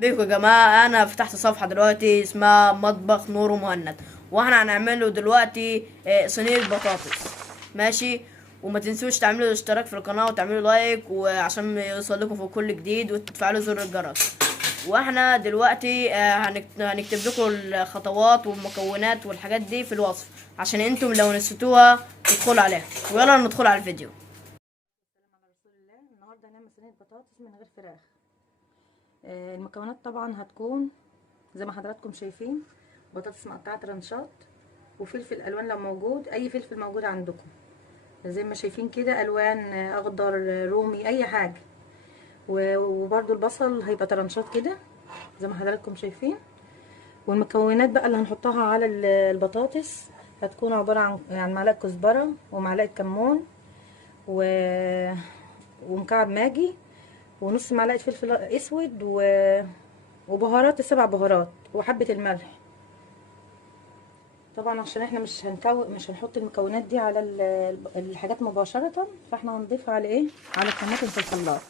بيكم يا جماعة، أنا فتحت صفحة دلوقتي اسمها مطبخ نور مهند، واحنا هنعمله دلوقتي صينية بطاطس. ماشي. وما تنسوش تعملوا اشتراك في القناة وتعملوا لايك وعشان يوصلكم في كل جديد وتفعلوا زر الجرس. واحنا دلوقتي هنكتب لكم الخطوات والمكونات والحاجات دي في الوصف عشان انتم لو نسيتوها تدخلوا عليها. ويلا ندخل على الفيديو. السلام على رسول الله. النهارده هنعمل صينيه بطاطس من غير فراخ. المكونات طبعا هتكون زي ما حضراتكم شايفين: بطاطس مقطعه رنشات، وفلفل الوان لو موجود، اي فلفل موجود عندكم زي ما شايفين كده، الوان اخضر رومي اي حاجه. وبرده البصل هيبقى طرنشات كده زي ما حضراتكم شايفين. والمكونات بقى اللي هنحطها على البطاطس هتكون عباره عن معلقه كزبره ومعلقه كمون ومكعب ماجي ونص معلقه فلفل اسود وبهارات السبع بهارات وحبه الملح. طبعا عشان احنا مش هنحط المكونات دي على الحاجات مباشره، فاحنا هنضيفها على ايه، على الطماطم في الخلاط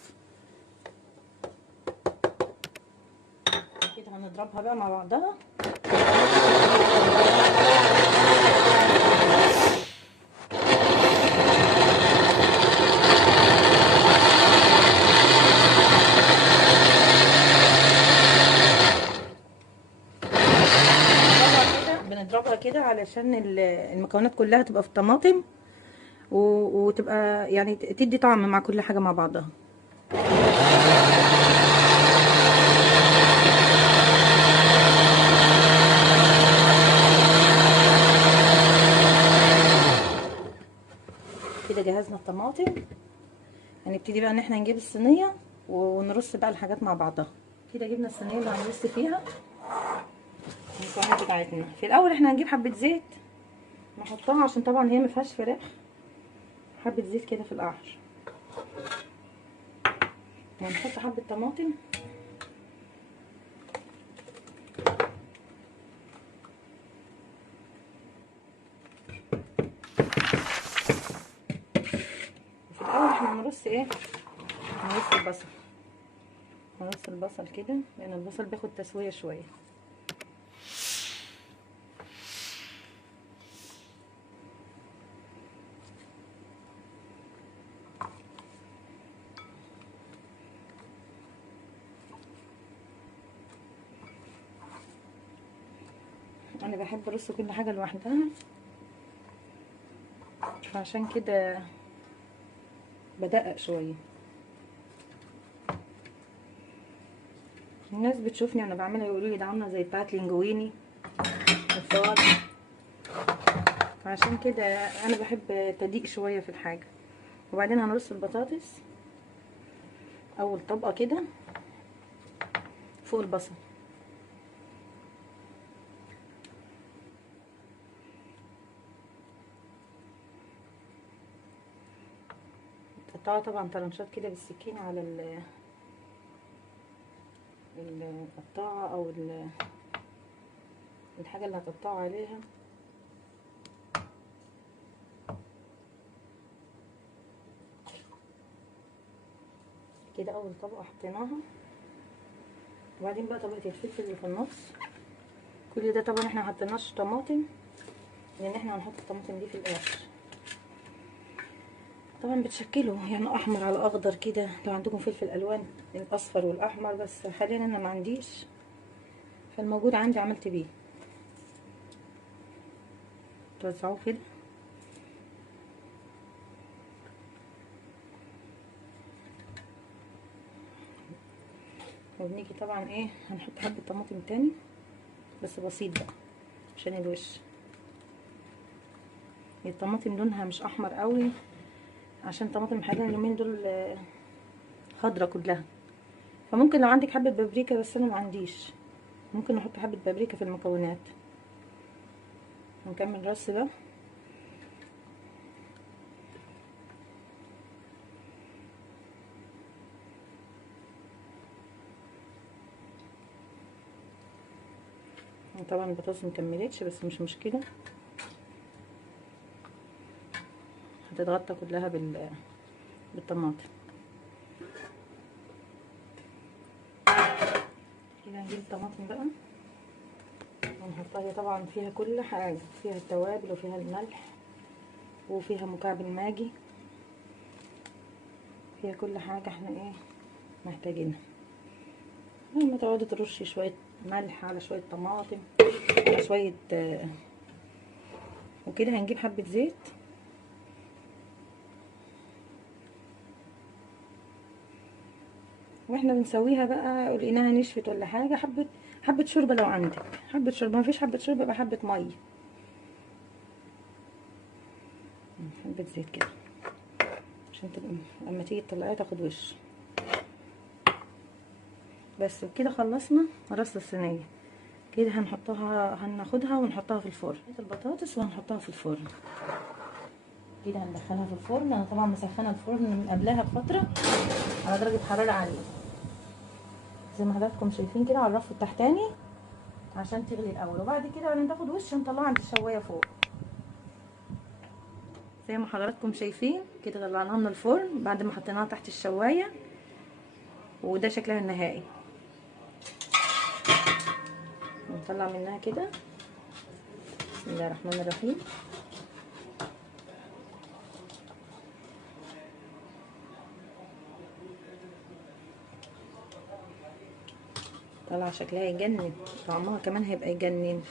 كده. هنضربها بقى مع بعضها. بنضربها كده علشان المكونات كلها تبقى في الطماطم وتبقى يعني تدي طعم مع كل حاجه مع بعضها. كده جهزنا الطماطم. هنبتدي بقى ان احنا نجيب الصينيه ونرص بقى الحاجات مع بعضها. كده جبنا الصينيه اللي هنرص فيها المكونات بتاعتنا. في الاول احنا هنجيب حبه زيت نحطها عشان طبعا هي ما فيهاش فراخ. حبه زيت كده في القعر، وهنحط حبه طماطم في الاول. احنا هنرص ايه، هنرص البصل. هنرص البصل كده لان البصل بياخد تسويه شويه. انا بحب ارص كل حاجه لوحدها، فعشان كده بدقق شويه. الناس بتشوفني وانا بعملها يقولوا لي ده عامله زي بتاعه لينجويني وصوص، فعشان كده انا بحب تدقيق شويه في الحاجه. وبعدين هنرص البطاطس اول طبقه كده فوق البصل. تقطعها طبعا طرنشات كده بالسكينه على القطاعه او الحاجه اللي هتقطعوا عليها. كده اول طبقه حطيناها. وبعدين بقى طبقه الفلفل اللي في النص. كل ده طبعا احنا محطيناش طماطم لان احنا هنحط الطماطم دي في الاخر. طبعا بتشكله يعني احمر على اخضر كده لو عندكم فلفل الوان الاصفر والاحمر، بس حاليا انا ما عنديش، فالموجود عندي عملت بيه. توزعوه كده. وبنيجي طبعا ايه، هنحط حبه طماطم تاني بس بسيط بقى عشان الوش. الطماطم لونها مش احمر قوي عشان طماطم حاليا اليومين دول خضرة كلها. فممكن لو عندك حبه بابريكا، بس انا ما عنديش، ممكن نحط حبه بابريكا في المكونات. هنكمل رص بقى. طبعا البطاطس مكملتش بس مش مشكله، هتتغطى كلها بالطماطم. الطماطم بقى هنحطها. هي طبعا فيها كل حاجة، فيها التوابل وفيها الملح وفيها مكعب الماجي، فيها كل حاجة احنا ايه محتاجينها. لما تقعدي ترشي شوية ملح على شوية طماطم على شوية وكده. هنجيب حبة زيت واحنا بنسويها بقى، لقيناها نشفت ولا حاجة، حبة شوربة لو عندك حبة شوربة، مفيش حبة شوربة يبقى حبة مية. حبة زيت كده عشان تبقى اما تيجي تطلعيها تاخد وش. بس وكده خلصنا رص الصينية كده. هناخدها ونحطها في الفرن. البطاطس وهنحطها في الفرن كده. هندخلها في الفرن. انا طبعا مسخنه الفرن من قبلها بفتره على درجه حراره عاليه زي ما حضراتكم شايفين كده، على الرف التحتاني عشان تغلي الاول، وبعد كده هناخد وش نطلعها عند الشوايه فوق زي ما حضراتكم شايفين كده. طلعناها من الفرن بعد ما حطيناها تحت الشوايه، وده شكلها النهائي. نطلع منها كده. بسم الله الرحمن الرحيم. طلع شكلها يجنن، طعمها كمان هيبقى يجنن.